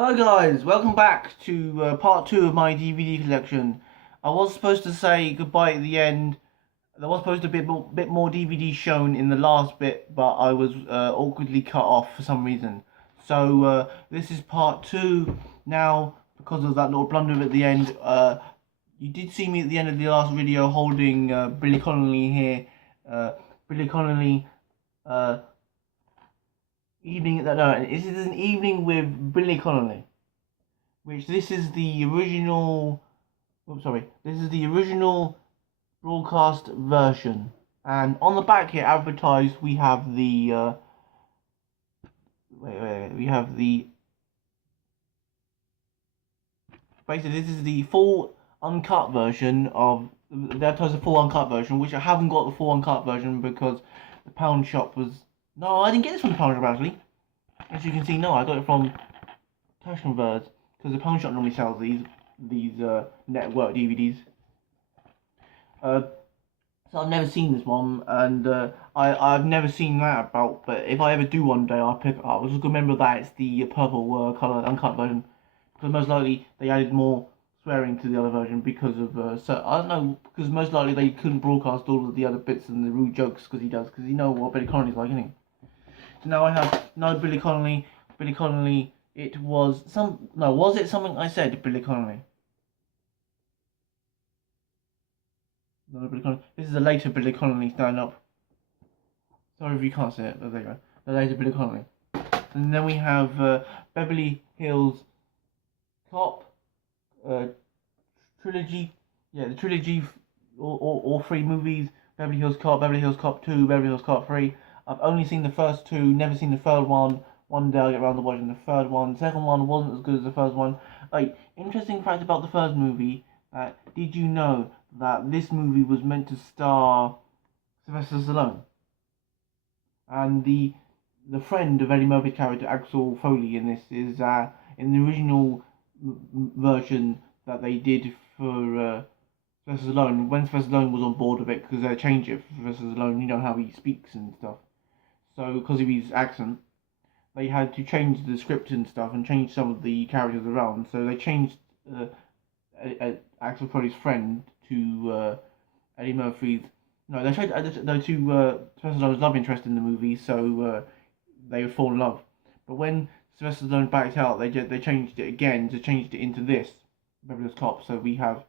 Hello guys, welcome back to part 2 of my DVD collection. I was supposed to say goodbye at the end. There was supposed to be a bit more DVD shown in the last bit, but I was awkwardly cut off for some reason. So this is part 2 now, because of that little blunder at the end. You did see me at the end of the last video holding Billy Connolly here. Billy Connolly uh, evening, no, this is an evening with Billy Connolly. Which this is the original. Oh, sorry, this is the original broadcast version. And on the back here, advertised, we have the. We have the. Basically, this is the full uncut version of. They advertised the full uncut version, which I haven't got the full uncut version because the pound shop was. No, I didn't get this from the pound shop actually. As you can see, no, I got it from Cash Converts because the pound shop normally sells these network DVDs. So I've never seen this one, and I've never seen that about. But if I ever do one day, I'll pick it up. Just remember that it's the purple color uncut version, because most likely they added more swearing to the other version because of so I don't know, because most likely they couldn't broadcast all of the other bits and the rude jokes because you know what Billy Connolly's like, isn't he? So now I have no Billy Connolly. Billy Connolly. It was some no. Was it something I said? Billy Connolly. No, Billy Connolly. This is a later Billy Connolly stand up. Sorry if you can't see it, but there you go. The later Billy Connolly. And then we have Beverly Hills Cop trilogy. Yeah, the trilogy, all three movies. Beverly Hills Cop, Beverly Hills Cop 2, Beverly Hills Cop 3. I've only seen the first two, never seen the third one. One day I'll get around to watching the third one. The second one wasn't as good as the first one. Interesting fact about the first movie. Did you know that this movie was meant to star Sylvester Stallone? And the friend of Eddie Murphy's character, Axel Foley, in this is in the original version that they did for Sylvester Stallone. When Sylvester Stallone was on board with it, because they changed it for Sylvester Stallone, you know how he speaks and stuff. So because of his accent, they had to change the script and stuff and change some of the characters around. So they changed Axel Foley's friend to Eddie Murphy's. No, they tried to Sylvester Stallone's love interest in the movie, so they would fall in love. But when Sylvester Stallone backed out, they changed it again to change it into this Beverly Hills Cop. So we have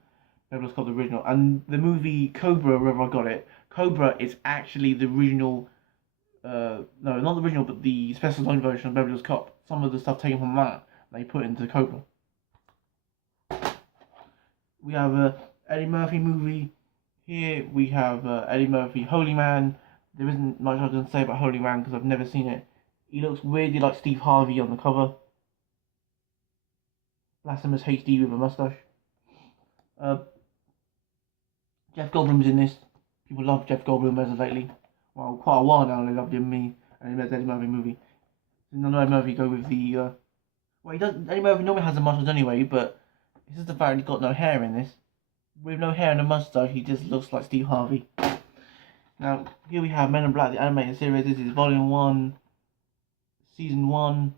Beverly Hills Cop the original, and the movie Cobra, wherever I got it. Cobra is actually the original. No, not the original, but the Sylvester Stallone version of Beverly Hills Cop. Some of the stuff taken from that they put into Cobra. We have a Eddie Murphy movie. Here we have Eddie Murphy, Holy Man. There isn't much I can say about Holy Man because I've never seen it. He looks weirdly like Steve Harvey on the cover. Blasphemous HD with a mustache. Uh, Jeff Goldblum's in this. People love Jeff Goldblum as of lately. Well, quite a while now they loved him, me, and he made Eddie Murphy movie. None of Eddie Murphy go with the. Well, he doesn't. Eddie Murphy normally has the muscles anyway, but it's just the fact he's got no hair in this. With no hair and a mustache, he just looks like Steve Harvey. Now, here we have Men in Black, the animated series. This is Volume 1, Season 1.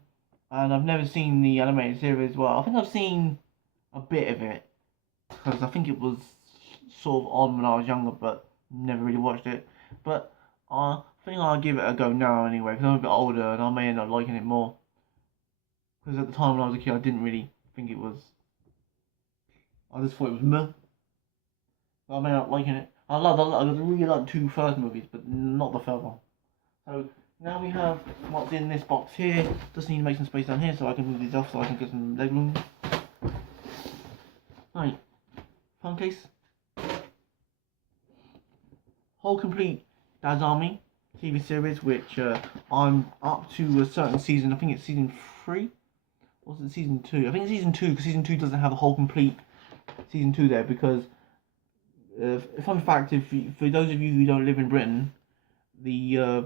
And I've never seen the animated series. Well, I think I've seen a bit of it. Because I think it was sort of on when I was younger, but never really watched it. But I think I'll give it a go now anyway, because I'm a bit older and I may end up liking it more. Because at the time when I was a kid, I didn't really think it was. I just thought it was meh. I may not liking it. I really like the two first movies, but not the third one. So now we have what's in this box here. Just need to make some space down here so I can move these off so I can get some leg room. Right, phone case. Whole complete Dad's Army TV series, which I'm up to a certain season. I think it's season 3. Or was it season 2? I think it's season 2 because season 2 doesn't have a whole complete season 2 there because. Fun fact: for those of you who don't live in Britain, the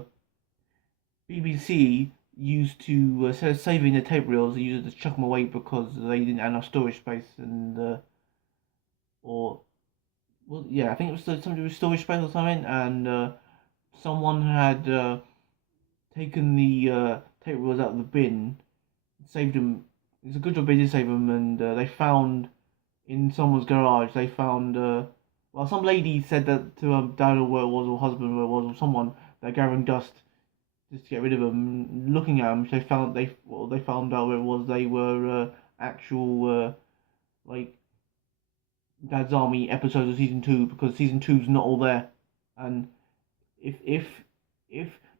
BBC used to instead of saving the tape reels, they used to chuck them away because they didn't have enough storage space, and or well, yeah, I think it was something with storage space or something, and someone had taken the tape reels out of the bin, saved them it's a good job they did save him, and they found in someone's garage. They found well, some lady said that to her dad or where it was, or husband where it was, or someone, they're gathering dust just to get rid of them. Looking at them, they found out where it was. They were actual like Dad's Army episodes of season 2, because season two's not all there, and if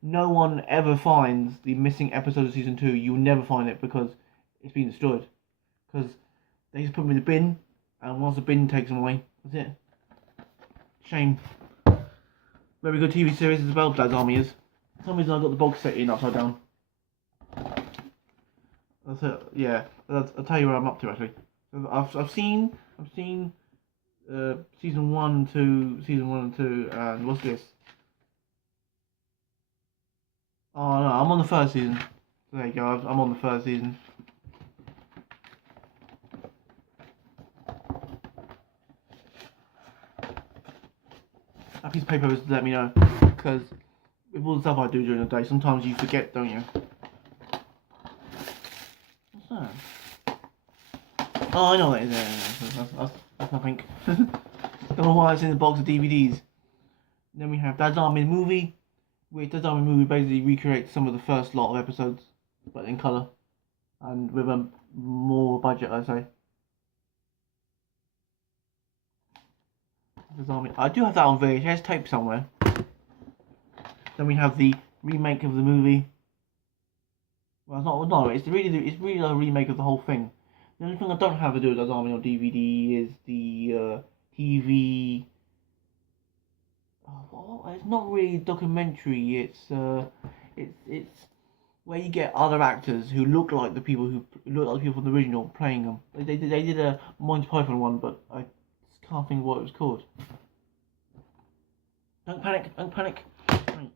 no one ever finds the missing episode of season 2, you'll never find it because it's been destroyed. Because they just put them in the bin, and once the bin takes them away, that's it. Shame. Very good TV series as well, Dad's Army is. For some reason I got the box set in upside down. That's it. Yeah, I'll tell you where I'm up to actually. I've seen season 1, 2, and what's this? Oh no, I'm on the first season. There you go, I'm on the first season. That piece of paper was to let me know, because with all the stuff I do during the day, sometimes you forget, don't you? What's that? Oh, I know what it is. That's nothing. Don't know why it's in the box of DVDs. Then we have Dad's Army movie, which Dad's Army movie basically recreates some of the first lot of episodes, but in colour, and with a more budget, I'd say. Dad's Army. I do have that on VHS tape somewhere. Then we have the remake of the movie. Well, it's really a remake of the whole thing. The only thing I don't have to do with Dad's Army on DVD is the TV. Oh, it's not really a documentary. It's where you get other actors who look like the people from the original playing them. They did a Monty Python one, but I just can't think what it was called. Don't panic! Right.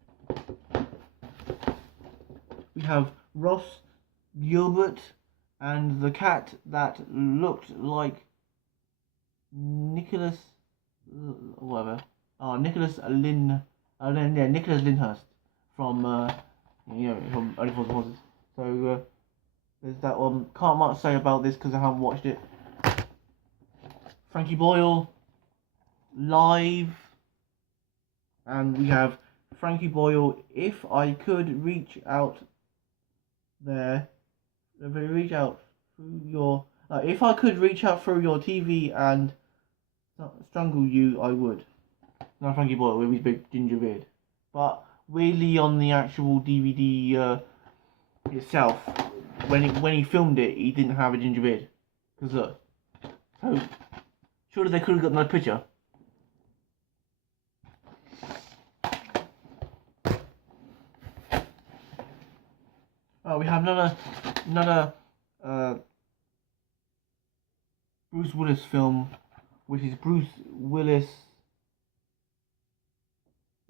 We have Ross Gilbert and the cat that looked like Nicholas, whatever. Oh, Nicholas Lyndhurst from from Only Fools and Horses. So there's that one. Can't much say about this because I haven't watched it. Frankie Boyle live, and we have Frankie Boyle. If I could reach out there, reach out through your. If I could reach out through your TV and strangle you, I would. Not Frankie Boyle with his big ginger beard, but really on the actual DVD itself, when he filmed it, he didn't have a ginger beard. Cause look, so surely they could have got another picture. Oh, we have another Bruce Willis film, which is Bruce Willis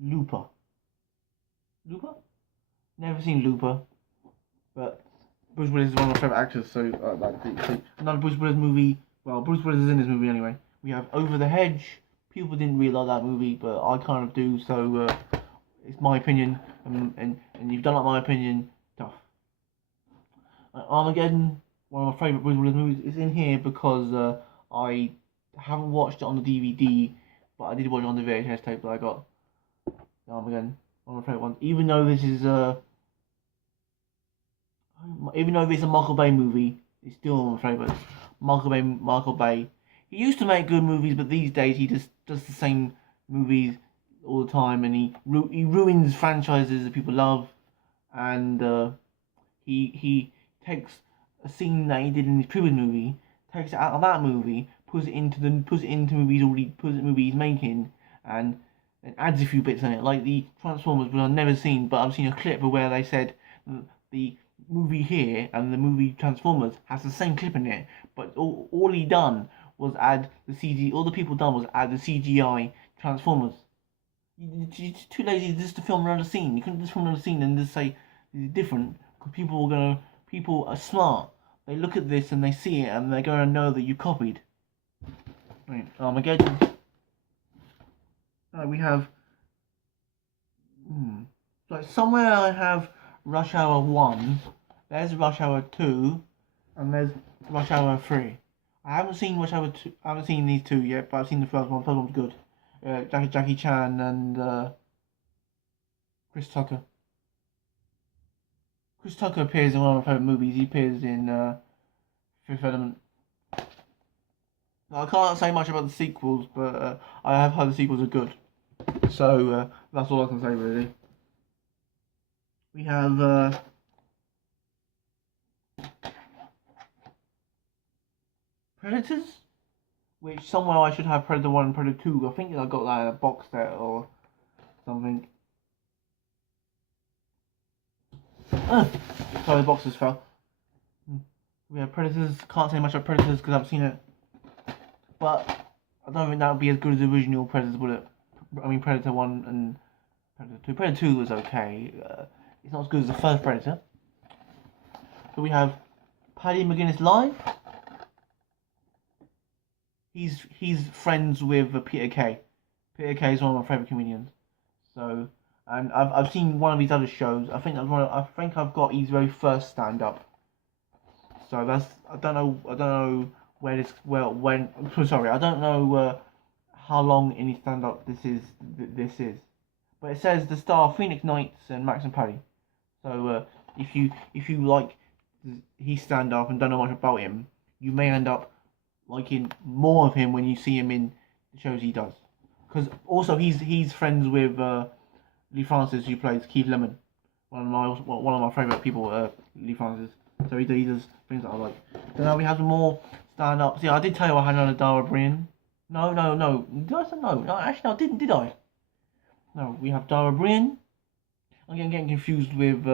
Looper. Looper? Never seen Looper, but Bruce Willis is one of my favourite actors, so another Bruce Willis movie. Well, Bruce Willis is in this movie anyway. We have Over the Hedge. People didn't really like that movie, but I kind of do, so it's my opinion, and you've done like my opinion, tough. Armageddon, one of my favourite Bruce Willis movies, is in here because I haven't watched it on the DVD, but I did watch it on the VHS tape that I got. Armageddon, one of my favourite ones. Even though this is a Michael Bay movie, it's still one of my favourites. Michael Bay. He used to make good movies, but these days he just does the same movies all the time, and he ruins franchises that people love, and he takes a scene that he did in his previous movie, takes it out of that movie, puts it into movies he's making, and adds a few bits in it, like the Transformers, which I've never seen, but I've seen a clip where they said the movie here and the movie Transformers has the same clip in it, but all he done was add the CG. All the people done was add the CGI Transformers. You're too lazy just to film another scene. You couldn't just film another scene and just say it's different, because people are smart. They look at this and they see it and they're gonna know that you copied. Right, Armageddon. We have. Like somewhere I have Rush Hour 1. There's Rush Hour 2, And there's Rush Hour 3. I haven't seen Rush Hour 2. I haven't seen these two yet, but I've seen the first one. The first one's good. Jackie Chan and Chris Tucker. Chris Tucker appears in one of my favourite movies. He appears in Fifth Element. I can't say much about the sequels, but I have heard the sequels are good. So that's all I can say really. We have Predators, which somewhere I should have Predator 1 and Predator 2. I think I got that in a box set or something. Sorry, the boxes fell. We have Predators. Can't say much about Predators because I haven't seen it. But I don't think that would be as good as the original Predators, would it? I mean, Predator 1 and Predator 2. Predator 2 was okay. It's not as good as the first Predator. So we have Paddy McGuinness live. He's friends with Peter Kay. Peter Kay is one of my favourite comedians. So, and I've seen one of his other shows. I think I've got his very first stand up. So that's I don't know where this when sorry I don't know how long any stand up this is, but it says the star Phoenix Nights and Max and Paddy. So if you like his stand up and don't know much about him, you may end up liking more of him when you see him in the shows he does. Because also he's friends with Lee Francis, who plays Keith Lemon, one of my favourite people, Lee Francis. So he does things that I like. So now we have some more stand ups. Yeah, I did tell you I had another Dara Brian. No. Did I say no? No, actually, I didn't, did I? No, we have Dara Brian. I'm getting confused with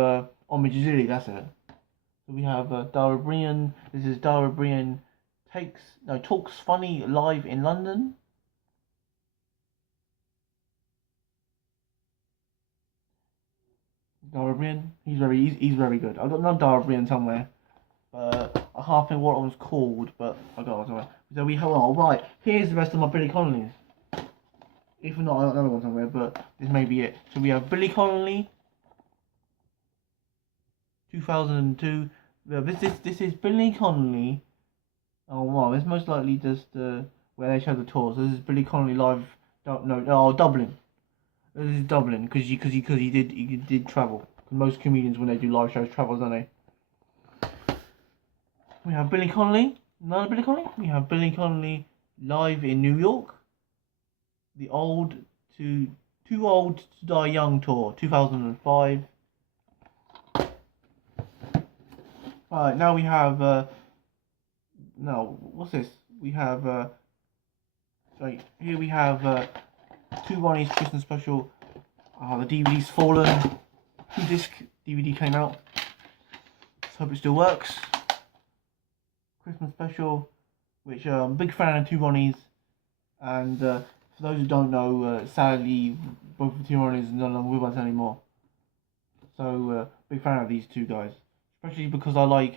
Homage Zilly, that's it. So we have Dara Brian. This is Dara Brian talks funny live in London. Dara Brian, he's very good. I've got another Dara Brian somewhere. I can't think what it was called, but I got it somewhere. So we have, right, here's the rest of my Billy Connolly's. If not, I got another one somewhere, but this may be it. So we have Billy Connolly, 2002. This is Billy Connolly. Oh wow, it's most likely just where they show the tour. So this is Billy Connolly live. Dublin. This is Dublin because he did travel. Most comedians when they do live shows travel, don't they? We have Billy Connolly. Another Billy Connolly. We have Billy Connolly live in New York. The Too Old to Die Young tour, 2005. Alright, now we have what's this? We have here we have Two Ronnie's Christmas special. The DVD's fallen. 2-disc DVD came out. Let's hope it still works. Christmas special, which I'm a big fan of Two Ronnies, and for those who don't know, sadly both of the Two Ronnies are no longer with us anymore. So big fan of these two guys, especially because I like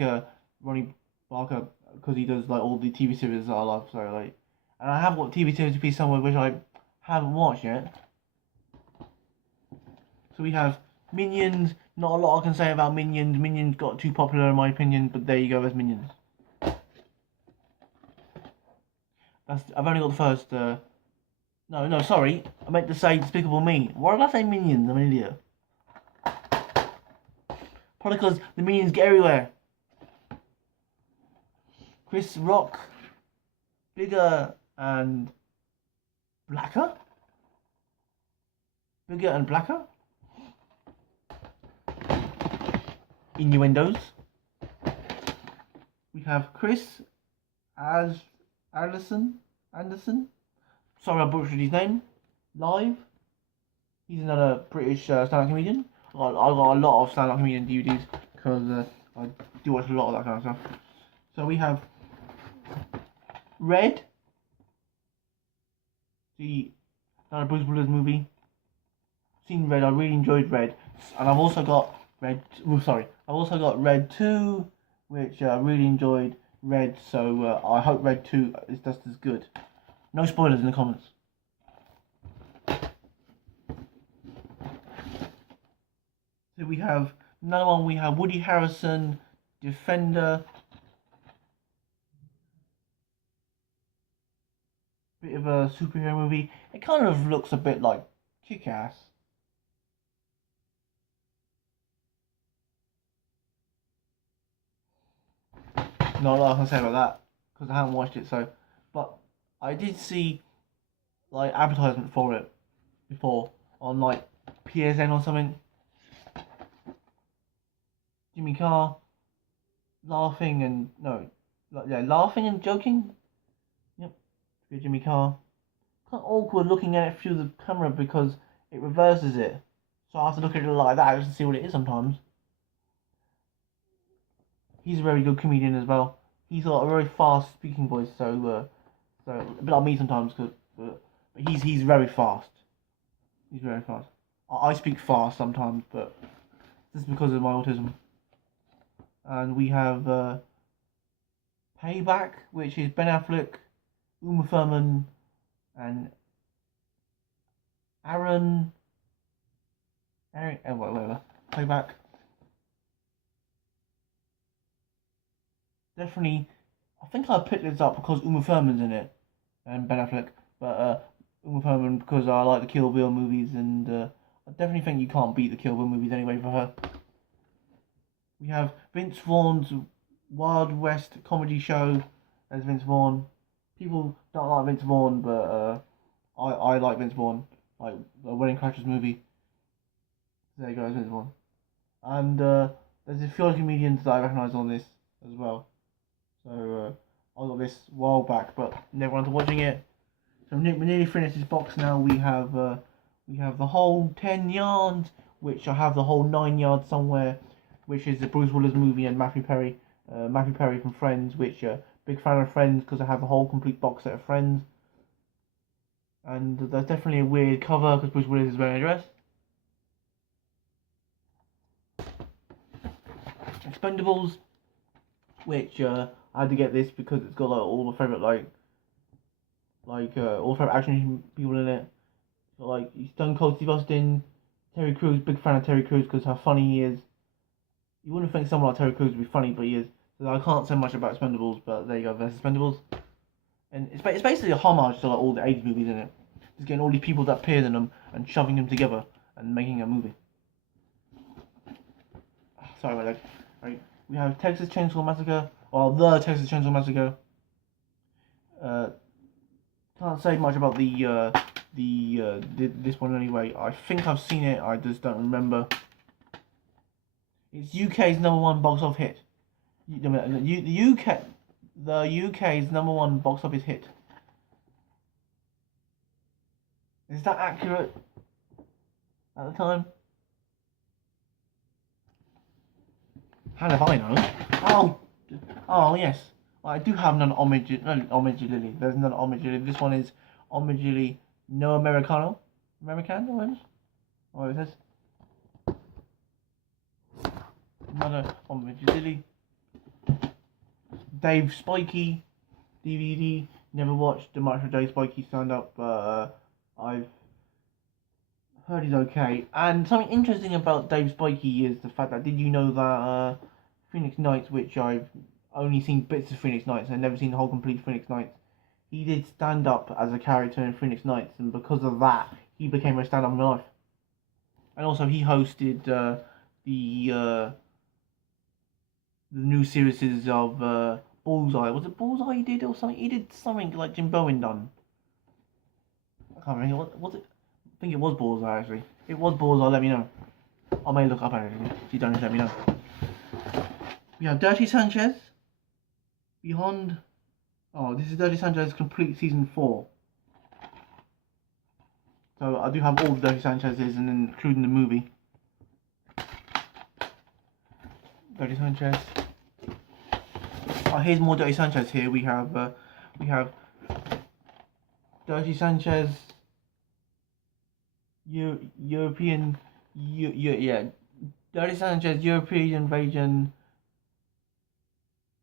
Ronnie Barker because he does like all the TV series that I love. So like, and I have got TV series to be somewhere which I haven't watched yet. So we have Minions. Not a lot I can say about Minions. Minions got too popular in my opinion, but there you go, as Minions. I've only got the first. No, sorry. I meant to say Despicable Me. Why did I say Minions? I'm an idiot. Probably because the Minions get everywhere. Chris Rock, Bigger and Blacker. Bigger and Blacker. Innuendos. We have Chris Anderson. Sorry I butchered his name. Live. He's another British stand-up comedian. I got a lot of stand-up comedian DVDs because I do watch a lot of that kind of stuff. So we have Red. Another Bruce Willis movie. Seen Red. I really enjoyed Red, and I've also got Red. I've also got Red 2, which I really enjoyed. Red, so I hope Red 2 is just as good. No spoilers in the comments. So we have another one. We have Woody Harrelson, Defender, bit of a superhero movie. It kind of looks a bit like Kick-Ass. Not a lot I can say about that because I haven't watched it. So, but I did see like advertisement for it before on like PSN or something. Jimmy Carr laughing and no, yeah, laughing and joking. Yep, Jimmy Carr. Kind of awkward looking at it through the camera because it reverses it. So I have to look at it like that just to see what it is sometimes. He's a very good comedian as well. He's got a very fast speaking voice, so a bit like me sometimes, but he's very fast. He's very fast. I speak fast sometimes, but this is because of my autism. And we have Payback, which is Ben Affleck, Uma Thurman, and Aaron. Whatever. Payback. Definitely, I think I picked this up because Uma Thurman's in it and Ben Affleck, but Uma Thurman because I like the Kill Bill movies, and I definitely think you can't beat the Kill Bill movies anyway for her. We have Vince Vaughn's Wild West comedy show as Vince Vaughn. People don't like Vince Vaughn, but I like Vince Vaughn, like the Wedding Crashers movie. There you go, Vince Vaughn. And there's a few other comedians that I recognise on this as well. So I got this a while back, but never wanted to watching it. So we're nearly finished this box now. We have the whole 10 yards, which I have the whole 9 yards somewhere, which is the Bruce Willis movie and Matthew Perry from Friends, which big fan of Friends because I have the whole complete box set of Friends. And there's definitely a weird cover because Bruce Willis is wearing a dress. Expendables, which I had to get this because it's got like all my favorite all favorite action people in it. So, like Stone Cold Steve Austin, Terry Crews, big fan of Terry Crews because how funny he is. You wouldn't think someone like Terry Crews would be funny, but he is. So I can't say much about Expendables, but there you go, there's Expendables. And it's basically a homage to like all the 80s movies in it. Just getting all these people that appeared in them and shoving them together and making a movie. Sorry about that. Right, we have Texas Chainsaw Massacre, or the Texas Chainsaw Massacre. Can't say much about this one anyway. I think I've seen it. I just don't remember. It's UK's #1 box office hit. The UK's #1 box office hit. Is that accurate at the time? How do I know? Oh yes. I do have none Omegili. There's none Omegili. This one is Omegili no Americano. Americano? Oh, it says. Another Omegili. Dave Spikey DVD. Never watched the much of Dave Spikey stand up, but I've heard he's okay. And something interesting about Dave Spikey is the fact that did you know that Phoenix Nights, which I've only seen bits of Phoenix Nights and never seen the whole complete Phoenix Nights, he did stand up as a character in Phoenix Nights, and because of that, he became a stand up in real life. And also, he hosted the new series of Bullseye. Was it Bullseye he did or something? He did something like Jim Bowen done. I can't remember. Was it? I think it was Bullseye actually. It was Bullseye. Let me know. I may look up actually. If you don't, let me know. We have Dirty Sanchez. Beyond. Oh, this is Dirty Sanchez complete season 4. So I do have all the Dirty Sanchez's and then including the movie. Dirty Sanchez. Oh, here's more Dirty Sanchez. Here we have Dirty Sanchez. European. Dirty Sanchez European invasion.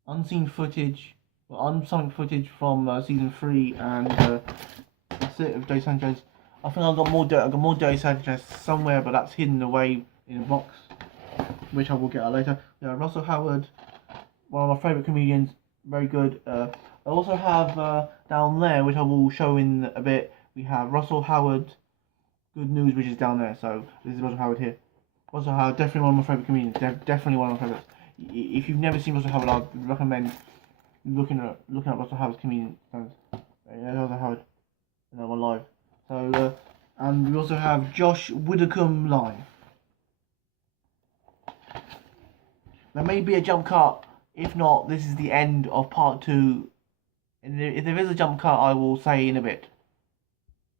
Unseen footage. Unsung footage from season 3, and that's it of Dirty Sanchez. I think I got more Dirty Sanchez somewhere, but that's hidden away in a box, which I will get out later. Yeah, Russell Howard, one of my favourite comedians, very good. I also have down there, which I will show in a bit. We have Russell Howard, Good News, which is down there. So this is Russell Howard here. Russell Howard, definitely one of my favorite comedians. Definitely one of my favorites. If you've never seen Russell Howard, I'd recommend looking at Russell Howard's comedian. Russell Howard, on live. So and we also have Josh Widdicombe live. There may be a jump cut. If not, this is the end of part 2. And if there is a jump cut, I will say in a bit.